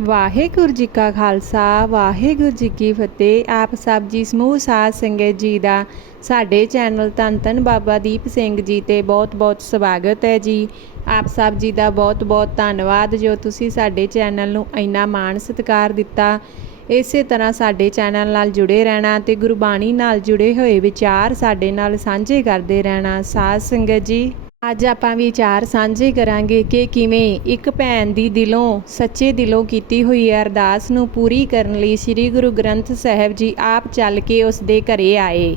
ਵਾਹਿਗੁਰੂ ਜੀ ਕਾ ਖਾਲਸਾ, ਵਾਹਿਗੁਰੂ ਜੀ ਕੀ ਫਤਿਹ। ਆਪ ਸਭ ਜੀ ਸਮੂਹ ਸਾਧ ਸੰਗਤ ਜੀ ਦਾ ਸਾਡੇ ਚੈਨਲ ਧੰਨ ਧੰਨ ਬਾਬਾ ਦੀਪ ਸਿੰਘ ਜੀ ਤੇ ਬਹੁਤ-ਬਹੁਤ ਸਵਾਗਤ ਹੈ ਜੀ। ਆਪ ਸਭ ਜੀ ਦਾ ਬਹੁਤ-ਬਹੁਤ ਧੰਨਵਾਦ ਜੋ ਤੁਸੀਂ ਸਾਡੇ ਚੈਨਲ ਨੂੰ ਇੰਨਾ ਮਾਣ ਸਤਿਕਾਰ ਦਿੱਤਾ। ਇਸੇ ਤਰ੍ਹਾਂ ਸਾਡੇ ਚੈਨਲ ਨਾਲ ਜੁੜੇ ਰਹਿਣਾ ਤੇ ਗੁਰਬਾਣੀ ਨਾਲ ਜੁੜੇ ਹੋਏ ਵਿਚਾਰ ਸਾਡੇ ਨਾਲ ਸਾਂਝੇ ਕਰਦੇ ਰਹਿਣਾ। ਸਾਧ ਸੰਗਤ ਜੀ ਅੱਜ ਆਪਾਂ ਵਿਚਾਰ ਸਾਂਝੇ ਕਰਾਂਗੇ ਕਿ ਕਿਵੇਂ ਇੱਕ ਭੈਣ ਦੀ ਦਿਲੋਂ, ਸੱਚੇ ਦਿਲੋਂ ਕੀਤੀ ਹੋਈ ਅਰਦਾਸ ਨੂੰ ਪੂਰੀ ਕਰਨ ਲਈ ਸ੍ਰੀ ਗੁਰੂ ਗ੍ਰੰਥ ਸਾਹਿਬ ਜੀ ਆਪ ਚੱਲ ਕੇ ਉਸ ਦੇ ਘਰੇ ਆਏ।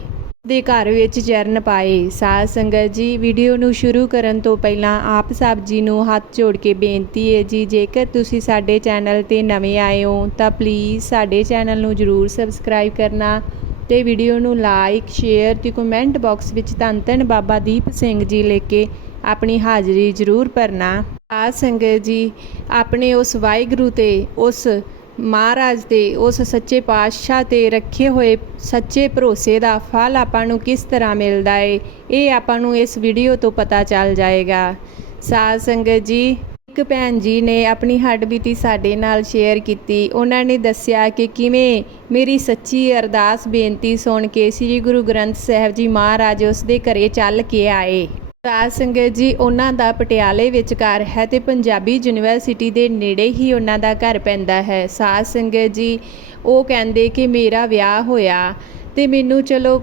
ਦੇ ਘਰ ਵਿੱਚ ਚਰਨ ਪਾਏ। ਸਾਧ ਸੰਗਤ ਜੀ, ਵੀਡੀਓ ਨੂੰ ਸ਼ੁਰੂ ਕਰਨ ਤੋਂ ਪਹਿਲਾਂ ਆਪ ਸਭ ਜੀ ਨੂੰ ਹੱਥ ਜੋੜ ਕੇ ਬੇਨਤੀ ਹੈ ਜੀ, ਜੇਕਰ ਤੁਸੀਂ ਸਾਡੇ ਚੈਨਲ ਤੇ ਨਵੇਂ ਆਏ ਹੋ, ਤਾਂ ਪਲੀਜ਼ ਸਾਡੇ ਚੈਨਲ ਨੂੰ ਜਰੂਰ ਸਬਸਕ੍ਰਾਈਬ ਕਰਨਾ। ਤੇ ਵੀਡੀਓ ਨੂੰ ਲਾਈਕ ਸ਼ੇਅਰ ਤੇ ਕਮੈਂਟ ਬਾਕਸ ਵਿੱਚ ਧੰਨ ਧੰਨ ਬਾਬਾ ਦੀਪ ਸਿੰਘ ਜੀ ਲੈ ਕੇ ਆਪਣੀ ਹਾਜ਼ਰੀ ਜ਼ਰੂਰ ਭਰਨਾ। ਆ ਸੰਗਤ ਜੀ, ਆਪਣੇ ਉਸ ਵਾਹਿਗੁਰੂ ਤੇ, ਉਸ ਮਹਾਰਾਜ ਤੇ, ਉਸ ਸੱਚੇ ਪਾਤਸ਼ਾਹ ਤੇ ਰੱਖੇ ਹੋਏ ਸੱਚੇ ਭਰੋਸੇ ਦਾ ਫਲ ਆਪਾਂ ਨੂੰ ਕਿਸ ਤਰ੍ਹਾਂ ਮਿਲਦਾ ਏ, ਇਹ ਆਪਾਂ ਨੂੰ ਇਸ ਵੀਡੀਓ ਤੋਂ ਪਤਾ ਚੱਲ ਜਾਏਗਾ। ਸਾਧ ਸੰਗਤ ਜੀ ਇੱਕ ਭੈਣ ਜੀ ਨੇ ਆਪਣੀ ਹੱਡਬੀਤੀ ਸਾਡੇ ਨਾਲ ਸ਼ੇਅਰ ਕੀਤੀ। ਉਹਨਾਂ ਨੇ ਦੱਸਿਆ ਕਿ ਕਿਵੇਂ ਮੇਰੀ ਸੱਚੀ ਅਰਦਾਸ ਬੇਨਤੀ ਸੁਣ ਕੇ ਸ੍ਰੀ ਗੁਰੂ ਗ੍ਰੰਥ ਸਾਹਿਬ ਜੀ ਮਹਾਰਾਜ ਉਸ ਦੇ ਘਰੇ ਚੱਲ ਕੇ ਆਏ। ਸਾਧ ਸੰਗਤ ਜੀ, ਉਹਨਾਂ ਦਾ ਪਟਿਆਲੇ ਵਿੱਚ ਘਰ ਹੈ ਤੇ ਪੰਜਾਬੀ ਯੂਨੀਵਰਸਿਟੀ ਦੇ ਨੇੜੇ ਹੀ ਉਹਨਾਂ ਦਾ ਘਰ ਪੈਂਦਾ ਹੈ। ਸਾਧ ਸੰਗਤ ਜੀ, ਉਹ ਕਹਿੰਦੇ ਕਿ ਮੇਰਾ ਵਿਆਹ ਹੋਇਆ ਤੇ ਮੈਨੂੰ ਚਲੋ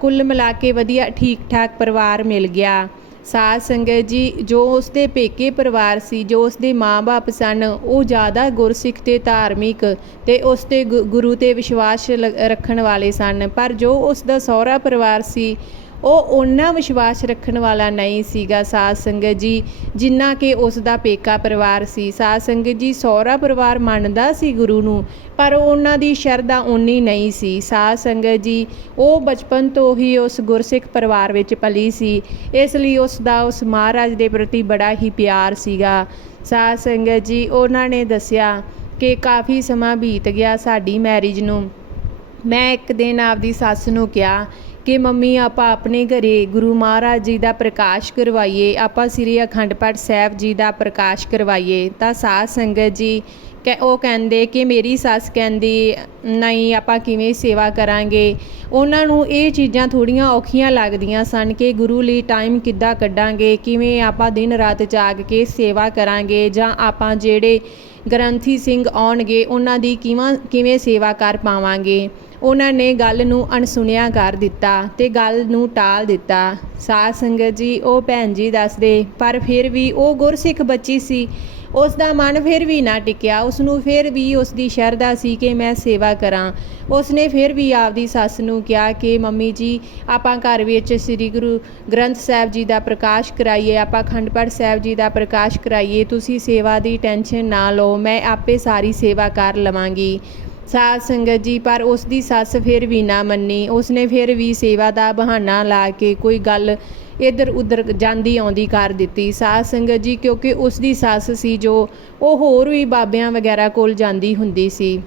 ਕੁੱਲ ਮਿਲਾ ਕੇ ਵਧੀਆ ਠੀਕ ਠਾਕ ਪਰਿਵਾਰ ਮਿਲ ਗਿਆ। ਸਾਧ ਸੰਗਤ ਜੀ, ਜੋ ਉਸਦੇ ਪੇਕੇ ਪਰਿਵਾਰ ਸੀ, ਜੋ ਉਸਦੇ ਮਾਂ-ਬਾਪ ਸਨ, ਉਹ ਜ਼ਿਆਦਾ ਗੁਰਸਿੱਖ ਤੇ ਧਾਰਮਿਕ ਤੇ ਉਸਤੇ ਗੁ- ਗੁਰੂ ਤੇ ਵਿਸ਼ਵਾਸ ਲ- ਰੱਖਣ ਵਾਲੇ ਸਨ। ਪਰ ਜੋ ਉਸਦਾ ਸਹੁਰਾ ਪਰਿਵਾਰ ਸੀ ਉਹ ਉਹਨਾਂ ਵਿਸ਼ਵਾਸ ਰੱਖਣ ਵਾਲਾ ਨਹੀਂ ਸੀਗਾ ਸਾਧ ਸੰਗਤ ਜੀ, ਜਿੰਨਾ ਕਿ ਉਸ ਦਾ ਪੇਕਾ ਪਰਿਵਾਰ ਸੀ। ਸਾਧ ਸੰਗਤ ਜੀ ਸਹੁਰਾ ਪਰਿਵਾਰ ਮੰਨਦਾ ਸੀ ਗੁਰੂ ਨੂੰ, ਪਰ ਉਹਨਾਂ ਦੀ ਸ਼ਰਧਾ ਉਨੀ ਨਹੀਂ ਸੀ। ਸਾਧ ਸੰਗਤ ਜੀ, ਉਹ ਬਚਪਨ ਤੋਂ ਹੀ ਉਸ ਗੁਰਸਿੱਖ ਪਰਿਵਾਰ ਵਿੱਚ ਪਲੀ ਸੀ। ਇਸ ਲਈ ਉਸ ਦਾ ਉਸ ਮਹਾਰਾਜ ਦੇ ਪ੍ਰਤੀ ਬੜਾ ਹੀ ਪਿਆਰ ਸੀਗਾ। ਸਾਧ ਸੰਗਤ ਜੀ, ਉਹਨਾਂ ਨੇ ਦੱਸਿਆ ਕਿ ਕਾਫੀ ਸਮਾਂ ਬੀਤ ਗਿਆ ਸਾਡੀ ਮੈਰਿਜ ਨੂੰ। ਮੈਂ ਇੱਕ ਦਿਨ ਆਪਦੀ ਸੱਸ ਨੂੰ ਕਿਹਾ ਕਿ ਮੰਮੀ, ਆਪਾਂ ਆਪਣੇ ਘਰੇ ਗੁਰੂ ਮਹਾਰਾਜ ਜੀ ਦਾ ਪ੍ਰਕਾਸ਼ ਕਰਵਾਈਏ, ਆਪਾਂ ਸ੍ਰੀ ਅਖੰਡ ਪਾਠ ਸਾਹਿਬ ਜੀ ਦਾ ਪ੍ਰਕਾਸ਼ ਕਰਵਾਈਏ, ਤਾਂ ਸਾਧ ਸੰਗਤ ਜੀ ਕਿ ਉਹ ਕਹਿੰਦੇ ਕਿ ਮੇਰੀ ਸੱਸ ਕਹਿੰਦੀ, ਨਹੀਂ, ਆਪਾਂ ਕਿਵੇਂ ਸੇਵਾ ਕਰਾਂਗੇ? ਉਹਨਾਂ ਨੂੰ ਇਹ ਚੀਜ਼ਾਂ ਥੋੜੀਆਂ ਔਖੀਆਂ ਲੱਗਦੀਆਂ ਸਨ ਕਿ ਗੁਰੂ ਲਈ ਟਾਈਮ ਕਿੱਦਾਂ ਕੱਢਾਂਗੇ, ਕਿਵੇਂ ਆਪਾਂ ਦਿਨ ਰਾਤ ਜਾਗ ਕੇ ਸੇਵਾ ਕਰਾਂਗੇ ਜਾਂ ਆਪਾਂ ਜਿਹੜੇ ਗ੍ਰੰਥੀ ਸਿੰਘ ਆਉਣਗੇ, ਉਹਨਾਂ ਦੀ ਕਿਵਾਂ, ਕਿਵੇਂ ਸੇਵਾ ਕਰ ਪਾਵਾਂਗੇ? ਉਹਨਾਂ ਨੇ ਗੱਲ ਨੂੰ ਅਣਸੁਣਿਆ ਕਰ ਦਿੱਤਾ ਤੇ ਗੱਲ ਨੂੰ ਟਾਲ ਦਿੱਤਾ। ਸਾਧ ਸੰਗਤ ਜੀ, ਉਹ ਭੈਣ ਜੀ ਦੱਸਦੇ, ਪਰ ਫਿਰ ਵੀ ਉਹ ਗੁਰਸਿੱਖ ਬੱਚੀ ਸੀ। ਉਸ ਦਾ ਮਨ ਫਿਰ ਵੀ ਨਾ ਟਿਕਿਆ। ਉਸ ਨੂੰ ਫਿਰ ਵੀ ਉਸ ਦੀ ਸ਼ਰਧਾ ਸੀ ਕਿ ਮੈਂ ਸੇਵਾ ਕਰਾਂ। ਉਸ ਨੇ ਫਿਰ ਵੀ ਆਪਦੀ ਸੱਸ ਨੂੰ ਕਿਹਾ ਕਿ, ਮੰਮੀ ਜੀ, ਆਪਾਂ ਘਰ ਵਿੱਚ ਸ੍ਰੀ ਗੁਰੂ ਗ੍ਰੰਥ ਸਾਹਿਬ ਜੀ ਦਾ ਪ੍ਰਕਾਸ਼ ਕਰਾਈਏ, ਆਪਾਂ ਅਖੰਡ ਪਾਠ ਸਾਹਿਬ ਜੀ ਦਾ ਪ੍ਰਕਾਸ਼ ਕਰਾਈਏ, ਤੁਸੀਂ ਸੇਵਾ ਦੀ ਟੈਨਸ਼ਨ ਨਾ ਲਓ, ਮੈਂ ਆਪੇ ਸਾਰੀ ਸੇਵਾ ਕਰ ਲਵਾਂਗੀ। ਸਾਧ ਸੰਗਤ ਜੀ, ਪਰ ਉਸ ਦੀ ਸੱਸ ਫਿਰ ਵੀ ਨਾ ਮੰਨੀ। ਉਸਨੇ ਫਿਰ ਵੀ ਸੇਵਾ ਦਾ ਬਹਾਨਾ ਲਾ ਕੇ ਕੋਈ ਗੱਲ ਇੱਧਰ ਉੱਧਰ ਜਾਂਦੀ ਆਉਂਦੀ ਕਰ ਦਿੱਤੀ। ਸਾਧ ਸੰਗਤ ਜੀ, ਕਿਉਂਕਿ ਉਸ ਦੀ ਸੱਸ ਸੀ ਜੋ ਉਹ ਹੋਰ ਵੀ ਬਾਬਿਆਂ ਵਗੈਰਾ ਕੋਲ ਜਾਂਦੀ ਹੁੰਦੀ ਸੀ।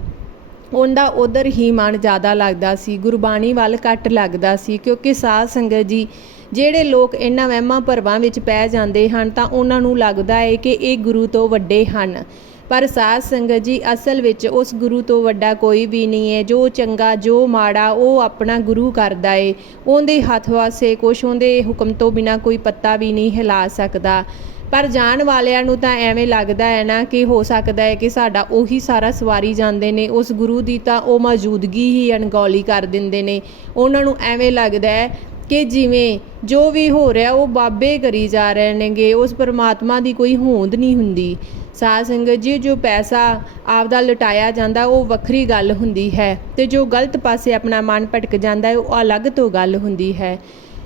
ਉਹਦਾ ਉਧਰ ਹੀ ਮਨ ਜ਼ਿਆਦਾ ਲੱਗਦਾ ਸੀ, ਗੁਰਬਾਣੀ ਵੱਲ ਘੱਟ ਲੱਗਦਾ ਸੀ, ਕਿਉਂਕਿ ਸਾਧ ਸੰਗਤ ਜੀ, ਜਿਹੜੇ ਲੋਕ ਇਹਨਾਂ ਵਹਿਮਾਂ ਭਰਮਾਂ ਵਿੱਚ ਪੈ ਜਾਂਦੇ ਹਨ, ਤਾਂ ਉਹਨਾਂ ਨੂੰ ਲੱਗਦਾ ਹੈ ਕਿ ਇਹ ਗੁਰੂ ਤੋਂ ਵੱਡੇ ਹਨ। ਪਰ ਸਾਧ ਸੰਗਤ ਜੀ, ਅਸਲ ਵਿੱਚ ਉਸ ਗੁਰੂ ਤੋਂ ਵੱਡਾ ਕੋਈ ਵੀ ਨਹੀਂ ਹੈ। ਜੋ ਚੰਗਾ, ਜੋ ਮਾੜਾ, ਉਹ ਆਪਣਾ ਗੁਰੂ ਕਰਦਾ ਏ। ਉਹਦੇ ਹੱਥ ਵਾਸੇ ਕੁਛ ਉਹਦੇ ਹੁਕਮ ਤੋਂ ਬਿਨਾ ਕੋਈ ਪੱਤਾ ਵੀ ਨਹੀਂ ਹਿਲਾ ਸਕਦਾ। ਪਰ ਜਾਣ ਵਾਲਿਆਂ ਨੂੰ ਤਾਂ ਐਵੇਂ ਲੱਗਦਾ ਹੈ ਨਾ ਕਿ ਹੋ ਸਕਦਾ ਹੈ ਕਿ ਸਾਡਾ ਉਹੀ ਸਾਰਾ ਸਵਾਰੀ ਜਾਂਦੇ ਨੇ। ਉਸ ਗੁਰੂ ਦੀ ਤਾਂ ਉਹ ਮੌਜੂਦਗੀ ਹੀ ਅਣਗੌਲੀ ਕਰ ਦਿੰਦੇ ਨੇ। ਉਹਨਾਂ ਨੂੰ ਐਵੇਂ ਲੱਗਦਾ ਹੈ ਕਿ ਜਿਵੇਂ ਜੋ ਵੀ ਹੋ ਰਿਹਾ, ਉਹ ਬਾਬੇ ਕਰੀ ਜਾ ਰਹੇ ਨੇਗੇ। ਉਸ ਪਰਮਾਤਮਾ ਦੀ ਕੋਈ ਹੋਂਦ ਨਹੀਂ ਹੁੰਦੀ। ਸਾਧ ਸੰਗਤ ਜੀ, ਜੋ ਪੈਸਾ ਆਪਦਾ ਲੁਟਾਇਆ ਜਾਂਦਾ, ਉਹ ਵੱਖਰੀ ਗੱਲ ਹੁੰਦੀ ਹੈ ਤੇ ਜੋ ਗਲਤ ਪਾਸੇ ਆਪਣਾ ਮਨ ਭਟਕ ਜਾਂਦਾ ਹੈ, ਉਹ ਅਲੱਗ ਤੋਂ ਗੱਲ ਹੁੰਦੀ ਹੈ।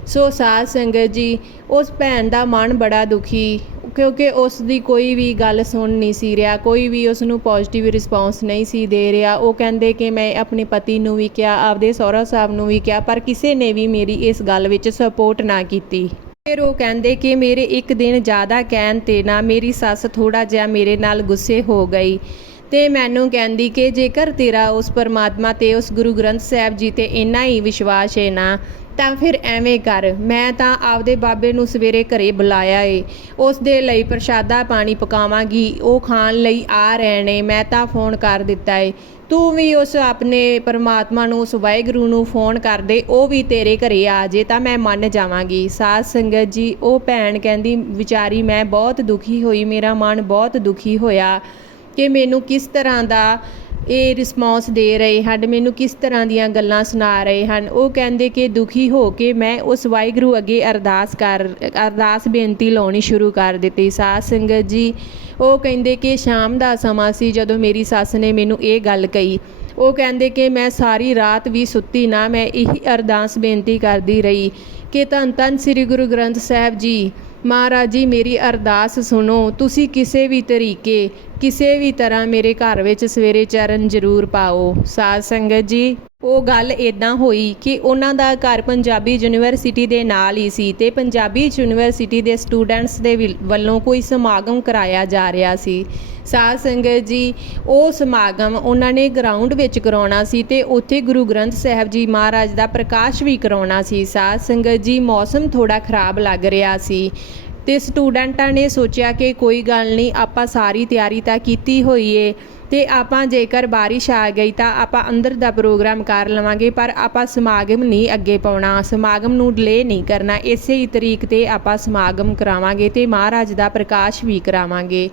ਸੋ ਸਾਧ ਸੰਗਤ ਜੀ, ਉਸ ਭੈਣ ਦਾ ਮਨ ਬੜਾ ਦੁਖੀ, ਕਿਉਂਕਿ ਉਸ ਦੀ ਕੋਈ ਵੀ ਗੱਲ ਸੁਣ ਨਹੀਂ ਸੀ ਰਿਹਾ, ਕੋਈ ਵੀ ਉਸ ਨੂੰ ਪੋਜ਼ਿਟਿਵ ਰਿਸਪੌਂਸ ਨਹੀਂ ਸੀ ਦੇ ਰਿਹਾ। ਉਹ ਕਹਿੰਦੇ ਕਿ ਮੈਂ ਆਪਣੇ ਪਤੀ ਨੂੰ ਵੀ ਕਿਹਾ, ਆਪਦੇ ਸਹੁਰਾ ਸਾਹਿਬ ਨੂੰ ਵੀ ਕਿਹਾ, ਪਰ ਕਿਸੇ ਨੇ ਵੀ ਮੇਰੀ ਇਸ ਗੱਲ ਵਿੱਚ ਸਪੋਰਟ ਨਾ ਕੀਤੀ। ਫਿਰ ਉਹ ਕਹਿੰਦੇ ਕਿ ਮੇਰੇ ਇੱਕ ਦਿਨ ਜ਼ਿਆਦਾ ਕਹਿਣ ਤੇ ਨਾ ਮੇਰੀ ਸੱਸ ਥੋੜਾ ਜਿਹਾ ਮੇਰੇ ਨਾਲ ਗੁੱਸੇ ਹੋ ਗਈ। ਤੇ ਮੈਨੂੰ ਕਹਿੰਦੀ ਕਿ ਜੇਕਰ ਤੇਰਾ ਉਸ ਪਰਮਾਤਮਾ ਤੇ ਉਸ ਗੁਰੂ ਗ੍ਰੰਥ ਸਾਹਿਬ ਜੀ ਤੇ ਇੰਨਾ ਹੀ ਵਿਸ਼ਵਾਸ ਹੈ ਨਾ ਤਾਂ ਫਿਰ ਐਵੇਂ ਕਰ। ਮੈਂ ਤਾਂ ਆਪਦੇ ਬਾਬੇ ਨੂੰ ਸਵੇਰੇ ਘਰੇ ਬੁਲਾਇਆ ਏ। ਉਸ ਦੇ ਲਈ ਪ੍ਰਸ਼ਾਦਾ ਪਾਣੀ ਪਕਾਵਾਂਗੀ। ਉਹ ਖਾਣ ਲਈ ਆ ਰਹੇ ਨੇ। ਮੈਂ ਤਾਂ ਫੋਨ ਕਰ ਦਿੱਤਾ ਏ। ਤੂੰ ਵੀ ਉਸ ਆਪਣੇ ਪਰਮਾਤਮਾ ਨੂੰ, ਉਸ ਵਾਹਿਗੁਰੂ ਨੂੰ ਫੋਨ ਕਰ ਦੇ। ਉਹ ਵੀ ਤੇਰੇ ਘਰੇ ਆ ਜੇ ਤਾਂ ਮੈਂ ਮੰਨ ਜਾਵਾਂਗੀ। ਸਾਧ ਸੰਗਤ ਜੀ, ਉਹ ਭੈਣ ਕਹਿੰਦੀ, ਵਿਚਾਰੀ, ਮੈਂ ਬਹੁਤ ਦੁਖੀ ਹੋਈ। ਮੇਰਾ ਮਨ ਬਹੁਤ ਦੁਖੀ ਹੋਇਆ ਕਿ ਮੈਨੂੰ ਕਿਸ ਤਰ੍ਹਾਂ ਦਾ ਇਹ ਰਿਸਪੌਂਸ ਦੇ ਰਹੇ ਹਨ, ਮੈਨੂੰ ਕਿਸ ਤਰ੍ਹਾਂ ਦੀਆਂ ਗੱਲਾਂ ਸੁਣਾ ਰਹੇ ਹਨ? ਉਹ ਕਹਿੰਦੇ ਕਿ ਦੁਖੀ ਹੋ ਕੇ ਮੈਂ ਉਸ ਵਾਹਿਗੁਰੂ ਅੱਗੇ ਅਰਦਾਸ ਕਰ, ਅਰਦਾਸ ਬੇਨਤੀ ਲਾਉਣੀ ਸ਼ੁਰੂ ਕਰ ਦਿੱਤੀ। ਸਾਧ ਸੰਗਤ ਜੀ, ਉਹ ਕਹਿੰਦੇ ਕਿ ਸ਼ਾਮ ਦਾ ਸਮਾਂ ਸੀ ਜਦੋਂ ਮੇਰੀ ਸੱਸ ਨੇ ਮੈਨੂੰ ਇਹ ਗੱਲ ਕਹੀ। ਉਹ ਕਹਿੰਦੇ ਕਿ ਮੈਂ ਸਾਰੀ ਰਾਤ ਵੀ ਸੁੱਤੀ ਨਾ, ਮੈਂ ਇਹੀ ਅਰਦਾਸ ਬੇਨਤੀ ਕਰਦੀ ਰਹੀ ਕਿ ਧੰਨ ਧੰਨ ਸ੍ਰੀ ਗੁਰੂ ਗ੍ਰੰਥ ਸਾਹਿਬ ਜੀ ਮਹਾਰਾਜ ਜੀ, ਮੇਰੀ ਅਰਦਾਸ ਸੁਣੋ। ਤੁਸੀਂ ਕਿਸੇ ਵੀ ਤਰੀਕੇ, ਕਿਸੇ ਵੀ ਤਰ੍ਹਾਂ ਮੇਰੇ ਘਰ ਵਿੱਚ ਸਵੇਰੇ ਚਰਨ ਜ਼ਰੂਰ ਪਾਓ। ਸਾਧ ਸੰਗਤ ਜੀ। ਉਹ ਗੱਲ ਇਦਾਂ ਹੋਈ ਕਿ ਉਹਨਾਂ ਦਾ ਘਰ ਪੰਜਾਬੀ ਯੂਨੀਵਰਸਿਟੀ ਦੇ ਨਾਲ ਹੀ ਸੀ ਤੇ ਪੰਜਾਬੀ ਯੂਨੀਵਰਸਿਟੀ ਦੇ ਸਟੂਡੈਂਟਸ ਦੇ ਵਿਲ- ਵੱਲੋਂ ਕੋਈ ਸਮਾਗਮ ਕਰਾਇਆ ਜਾ ਰਿਹਾ ਸੀ। ਸਾਧ ਸੰਗਤ ਜੀ, ਉਹ ਸਮਾਗਮ ਉਹਨਾਂ ਨੇ ਗਰਾਊਂਡ ਵਿੱਚ ਕਰਾਉਣਾ ਸੀ ਤੇ ਉੱਥੇ ਗੁਰੂ ਗ੍ਰੰਥ ਸਾਹਿਬ ਜੀ ਮਹਾਰਾਜ ਦਾ ਪ੍ਰਕਾਸ਼ ਵੀ ਕਰਾਉਣਾ ਸੀ। ਸਾਧ ਸੰਗਤ ਜੀ, ਮੌਸਮ ਥੋੜਾ ਖਰਾਬ ਲੱਗ ਰਿਹਾ ਸੀ। ਤੇ ਸਟੂਡੈਂਟਾਂ ਨੇ ਸੋਚਿਆ ਕਿ ਕੋਈ ਗੱਲ ਨਹੀਂ, ਆਪਾਂ ਸਾਰੀ ਤਿਆਰੀ ਤਾਂ ਕੀਤੀ ਹੋਈ ਏ ਤੇ ਆਪਾਂ ਜੇਕਰ ਬਾਰਿਸ਼ ਆ ਗਈ ਤਾਂ ਆਪਾਂ ਅੰਦਰ ਦਾ ਪ੍ਰੋਗਰਾਮ ਕਰ ਲਵਾਂਗੇ, ਪਰ ਆਪਾਂ ਸਮਾਗਮ ਨਹੀਂ ਅੱਗੇ ਪਾਉਣਾ, ਸਮਾਗਮ ਨੂੰ ਡਿਲੇ ਨਹੀਂ ਕਰਨਾ, ਇਸੇ ਹੀ ਤਰੀਕ ਤੇ ਆਪਾਂ ਸਮਾਗਮ ਕਰਾਵਾਂਗੇ ਤੇ ਮਹਾਰਾਜ ਦਾ ਪ੍ਰਕਾਸ਼ ਵੀ ਕਰਾਵਾਂਗੇ।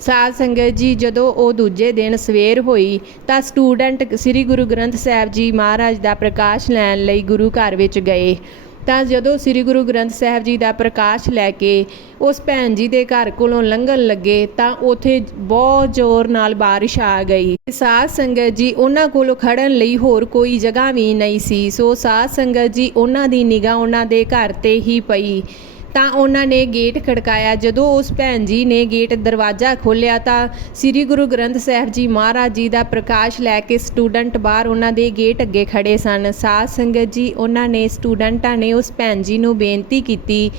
ਸਾਧ ਸੰਗਤ ਜੀ, ਜਦੋਂ ਉਹ ਦੂਜੇ ਦਿਨ ਸਵੇਰ ਹੋਈ ਤਾਂ ਸਟੂਡੈਂਟ ਸ੍ਰੀ ਗੁਰੂ ਗ੍ਰੰਥ ਸਾਹਿਬ ਜੀ ਮਹਾਰਾਜ ਦਾ ਪ੍ਰਕਾਸ਼ ਲੈਣ ਲਈ ਗੁਰੂ ਘਰ ਵਿੱਚ ਗਏ। ਤਾਂ ਜਦੋਂ ਸ੍ਰੀ ਗੁਰੂ ਗ੍ਰੰਥ ਸਾਹਿਬ ਜੀ ਦਾ ਪ੍ਰਕਾਸ਼ ਲੈ ਕੇ ਉਸ ਭੈਣ ਜੀ ਦੇ ਘਰ ਕੋਲੋਂ ਲੰਘਣ ਲੱਗੇ ਤਾਂ ਉਥੇ ਬਹੁਤ ਜ਼ੋਰ ਨਾਲ ਬਾਰਿਸ਼ ਆ ਗਈ। ਸਾਧ ਸੰਗਤ ਜੀ ਉਹਨਾਂ ਕੋਲੋਂ ਖੜਨ ਲਈ ਹੋਰ ਕੋਈ ਜਗ੍ਹਾ ਵੀ ਨਹੀਂ ਸੀ। ਸੋ ਸਾਧ ਸੰਗਤ ਜੀ ਉਹਨਾਂ ਦੀ ਨਿਗਾਹ ਉਹਨਾਂ ਦੇ ਘਰ ਤੇ ਹੀ ਪਈ। ਤਾਂ ਉਹਨਾਂ ਨੇ ਗੇਟ ਖੜਕਾਇਆ। ਜਦੋਂ ਉਸ ਭੈਣ ਜੀ ਨੇ ਗੇਟ ਦਰਵਾਜ਼ਾ ਖੋਲ੍ਹਿਆ ਤਾਂ ਸ੍ਰੀ ਗੁਰੂ ਗ੍ਰੰਥ ਸਾਹਿਬ ਜੀ ਮਹਾਰਾਜ ਜੀ ਦਾ ਪ੍ਰਕਾਸ਼ ਲੈ ਕੇ ਸਟੂਡੈਂਟ ਬਾਹਰ ਉਹਨਾਂ ਦੇ ਗੇਟ ਅੱਗੇ ਖੜੇ ਸਨ। ਸਾਧ ਸੰਗਤ ਜੀ, ਉਹਨਾਂ ਨੇ ਸਟੂਡੈਂਟਾਂ ਨੇ ਉਸ ਭੈਣ ਜੀ ਨੂੰ ਬੇਨਤੀ ਕੀਤੀ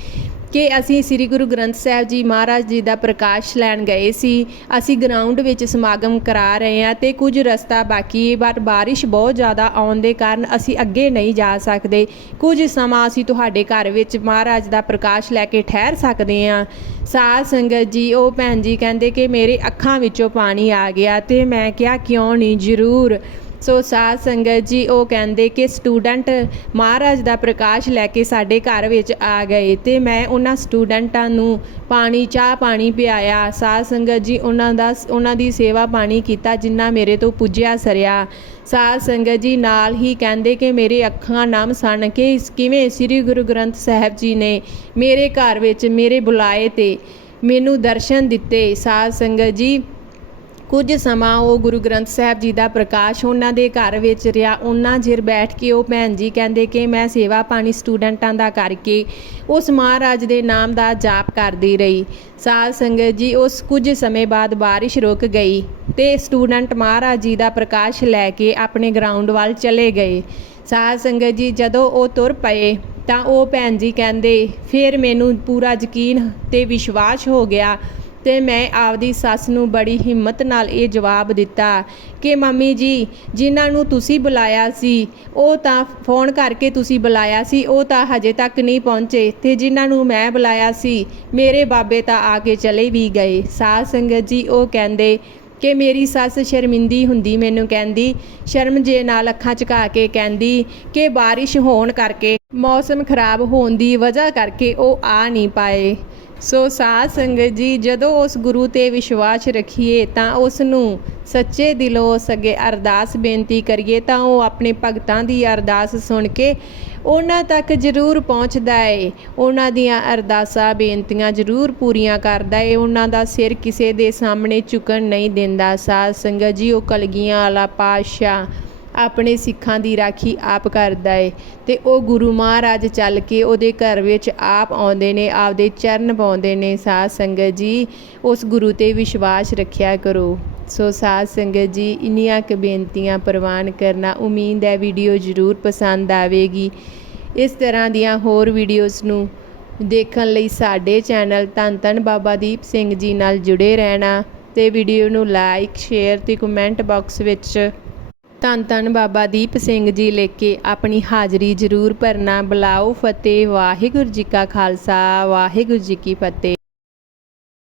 ਕਿ ਅਸੀਂ ਸ੍ਰੀ ਗੁਰੂ ਗ੍ਰੰਥ ਸਾਹਿਬ ਜੀ ਮਹਾਰਾਜ ਜੀ ਦਾ ਪ੍ਰਕਾਸ਼ ਲੈਣ ਗਏ ਸੀ। ਅਸੀਂ ਗਰਾਊਂਡ ਵਿੱਚ ਸਮਾਗਮ ਕਰਾ ਰਹੇ ਹਾਂ ਤੇ ਕੁਝ ਰਸਤਾ ਬਾਕੀ ਬਟ ਬਾਰਿਸ਼ ਬਹੁਤ ਜ਼ਿਆਦਾ ਆਉਣ ਦੇ ਕਾਰਨ ਅਸੀਂ ਅੱਗੇ ਨਹੀਂ ਜਾ ਸਕਦੇ। ਕੁਝ ਸਮਾਂ ਅਸੀਂ ਤੁਹਾਡੇ ਘਰ ਵਿੱਚ ਮਹਾਰਾਜ ਦਾ ਪ੍ਰਕਾਸ਼ ਲੈ ਕੇ ਠਹਿਰ ਸਕਦੇ ਹਾਂ। ਸਾਧ ਸੰਗਤ ਜੀ, ਉਹ ਭੈਣ ਜੀ ਕਹਿੰਦੇ ਕਿ ਮੇਰੇ ਅੱਖਾਂ ਵਿੱਚੋਂ ਪਾਣੀ ਆ ਗਿਆ ਤੇ ਮੈਂ ਕਿਹਾ, ਕਿਉਂ ਨਹੀਂ? ਜ਼ਰੂਰ। ਸੋ ਸਾਧ ਸੰਗਤ ਜੀ, ਉਹ ਕਹਿੰਦੇ ਕਿ ਸਟੂਡੈਂਟ ਮਹਾਰਾਜ ਦਾ ਪ੍ਰਕਾਸ਼ ਲੈ ਕੇ ਸਾਡੇ ਘਰ ਵਿੱਚ ਆ ਗਏ ਤੇ ਮੈਂ ਉਹਨਾਂ ਸਟੂਡੈਂਟਾਂ ਨੂੰ ਪਾਣੀ, ਚਾਹ ਪਾਣੀ ਪਿਆਇਆ। ਸਾਧ ਸੰਗਤ ਜੀ, ਉਹਨਾਂ ਦਾ, ਉਹਨਾਂ ਦੀ ਸੇਵਾ ਪਾਣੀ ਕੀਤਾ ਜਿੰਨਾ ਮੇਰੇ ਤੋਂ ਪੁੱਜਿਆ ਸਰਿਆ। ਸਾਧ ਸੰਗਤ ਜੀ ਨਾਲ ਹੀ ਕਹਿੰਦੇ ਕਿ ਮੇਰੇ ਅੱਖਾਂ ਨਮ ਸਨ ਕਿ ਕਿਵੇਂ ਸ੍ਰੀ ਗੁਰੂ ਗ੍ਰੰਥ ਸਾਹਿਬ ਜੀ ਨੇ ਮੇਰੇ ਘਰ ਵਿੱਚ ਮੇਰੇ ਬੁਲਾਏ ਤੇ ਮੈਨੂੰ ਦਰਸ਼ਨ ਦਿੱਤੇ। ਸਾਧ ਸੰਗਤ ਜੀ ਕੁਝ ਸਮਾਂ ਉਹ ਗੁਰੂ ਗ੍ਰੰਥ ਸਾਹਿਬ ਜੀ ਦਾ ਪ੍ਰਕਾਸ਼ ਉਹਨਾਂ ਦੇ ਘਰ ਵਿੱਚ ਰਿਹਾ। ਉਹਨਾਂ ਚਿਰ ਬੈਠ ਕੇ ਉਹ ਭੈਣ ਜੀ ਕਹਿੰਦੇ ਕਿ ਮੈਂ ਸੇਵਾ ਪਾਣੀ ਸਟੂਡੈਂਟਾਂ ਦਾ ਕਰਕੇ ਉਸ ਮਹਾਰਾਜ ਦੇ ਨਾਮ ਦਾ ਜਾਪ ਕਰਦੀ ਰਹੀ। ਸਾਧ ਸੰਗਤ ਜੀ, ਉਸ ਕੁਝ ਸਮੇਂ ਬਾਅਦ ਬਾਰਿਸ਼ ਰੁਕ ਗਈ ਤੇ ਸਟੂਡੈਂਟ ਮਹਾਰਾਜ ਜੀ ਦਾ ਪ੍ਰਕਾਸ਼ ਲੈ ਕੇ ਆਪਣੇ ਗਰਾਊਂਡ ਵੱਲ ਚਲੇ ਗਏ। ਸਾਧ ਸੰਗਤ ਜੀ, ਜਦੋਂ ਉਹ ਤੁਰ ਪਏ ਤਾਂ ਉਹ ਭੈਣ ਜੀ ਕਹਿੰਦੇ, ਫਿਰ ਮੈਨੂੰ ਪੂਰਾ ਯਕੀਨ ਤੇ ਵਿਸ਼ਵਾਸ ਹੋ ਗਿਆ ਤੇ ਮੈਂ ਆਪਦੀ ਸੱਸ ਨੂੰ ਬੜੀ ਹਿੰਮਤ ਨਾਲ ਇਹ ਜਵਾਬ ਦਿੱਤਾ ਕਿ ਮੰਮੀ ਜੀ, ਜਿਨ੍ਹਾਂ ਨੂੰ ਤੁਸੀਂ ਬੁਲਾਇਆ ਸੀ, ਉਹ ਤਾਂ ਫੋਨ ਕਰਕੇ ਤੁਸੀਂ ਬੁਲਾਇਆ ਸੀ, ਉਹ ਤਾਂ ਹਜੇ ਤੱਕ ਨਹੀਂ ਪਹੁੰਚੇ ਤੇ ਜਿਨ੍ਹਾਂ ਨੂੰ ਮੈਂ ਬੁਲਾਇਆ ਸੀ, ਮੇਰੇ ਬਾਬੇ ਤਾਂ ਆ ਕੇ ਚਲੇ ਵੀ ਗਏ। ਸਾਧ ਸੰਗਤ ਜੀ, ਉਹ ਕਹਿੰਦੇ ਕਿ ਮੇਰੀ ਸੱਸ ਸ਼ਰਮਿੰਦੀ ਹੁੰਦੀ ਮੈਨੂੰ ਕਹਿੰਦੀ, ਸ਼ਰਮ ਜੇ ਨਾਲ ਅੱਖਾਂ ਝੁਕਾ ਕੇ ਕਹਿੰਦੀ ਕਿ ਬਾਰਿਸ਼ ਹੋਣ ਕਰਕੇ ਮੌਸਮ ਖਰਾਬ ਹੋਣ ਦੀ ਵਜ੍ਹਾ ਕਰਕੇ ਉਹ ਆ ਨਹੀਂ ਪਾਏ। ਸੋ ਸਾਧ ਸੰਗਤ ਜੀ, ਜਦੋਂ ਉਸ ਗੁਰੂ ਤੇ ਵਿਸ਼ਵਾਸ ਰੱਖੀਏ ਤਾਂ ਉਸ ਨੂੰ ਸੱਚੇ ਦਿਲੋਂ ਉਸ ਅੱਗੇ ਅਰਦਾਸ ਬੇਨਤੀ ਕਰੀਏ ਤਾਂ ਉਹ ਆਪਣੇ ਭਗਤਾਂ ਦੀ ਅਰਦਾਸ ਸੁਣ ਕੇ ਉਹਨਾਂ ਤੱਕ ਜ਼ਰੂਰ ਪਹੁੰਚਦਾ ਏ। ਉਹਨਾਂ ਦੀਆਂ ਅਰਦਾਸਾਂ, ਬੇਨਤੀਆਂ ਜ਼ਰੂਰ ਪੂਰੀਆਂ ਕਰਦਾ ਏ। ਉਹਨਾਂ ਦਾ ਸਿਰ ਕਿਸੇ ਦੇ ਸਾਹਮਣੇ ਝੁਕਣ ਨਹੀਂ ਦਿੰਦਾ। ਸਾਧ ਸੰਗਤ ਜੀ, ਉਹ ਕਲਗੀਆਂ ਵਾਲਾ ਪਾਤਸ਼ਾਹ ਆਪਣੇ ਸਿੱਖਾਂ ਦੀ ਰਾਖੀ ਆਪ ਕਰਦਾ ਏ। ਤੇ ਉਹ ਗੁਰੂ ਮਹਾਰਾਜ ਚੱਲ ਕੇ ਉਹਦੇ ਘਰ ਵਿੱਚ ਆਪ ਆਉਂਦੇ ਨੇ, ਆਪਦੇ ਚਰਨ ਪਾਉਂਦੇ ਨੇ। ਸਾਧ ਸੰਗਤ ਜੀ, ਉਸ ਗੁਰੂ ਤੇ ਵਿਸ਼ਵਾਸ ਰੱਖਿਆ ਕਰੋ। ਸੋ ਸਾਧ ਸੰਗਤ ਜੀ, ਇੰਨੀਆਂ ਕੁ ਬੇਨਤੀਆਂ ਪ੍ਰਵਾਨ ਕਰਨਾ ਉਮੀਦ ਹੈ ਵੀਡੀਓ ਜ਼ਰੂਰ ਪਸੰਦ ਆਵੇਗੀ। ਇਸ ਤਰ੍ਹਾਂ ਦੀਆਂ ਹੋਰ ਵੀਡੀਓਜ਼ ਨੂੰ ਦੇਖਣ ਲਈ ਸਾਡੇ ਚੈਨਲ ਧੰਨ ਧੰਨ ਬਾਬਾ ਦੀਪ ਸਿੰਘ ਜੀ ਨਾਲ ਜੁੜੇ ਰਹਿਣਾ ਤੇ ਵੀਡੀਓ ਨੂੰ ਲਾਈਕ, ਸ਼ੇਅਰ ਤੇ ਕਮੈਂਟ ਬਾਕਸ ਵਿੱਚ ਧੰਨ ਧੰਨ ਬਾਬਾ ਦੀਪ ਸਿੰਘ ਜੀ ਲੈ ਕੇ ਆਪਣੀ ਹਾਜ਼ਰੀ ਜ਼ਰੂਰ ਭਰਨਾ। ਬੁਲਾਓ ਫਤਿਹ, ਵਾਹਿਗੁਰੂ ਜੀ ਕਾ ਖਾਲਸਾ, ਵਾਹਿਗੁਰੂ ਜੀ ਕੀ ਫਤਿਹ।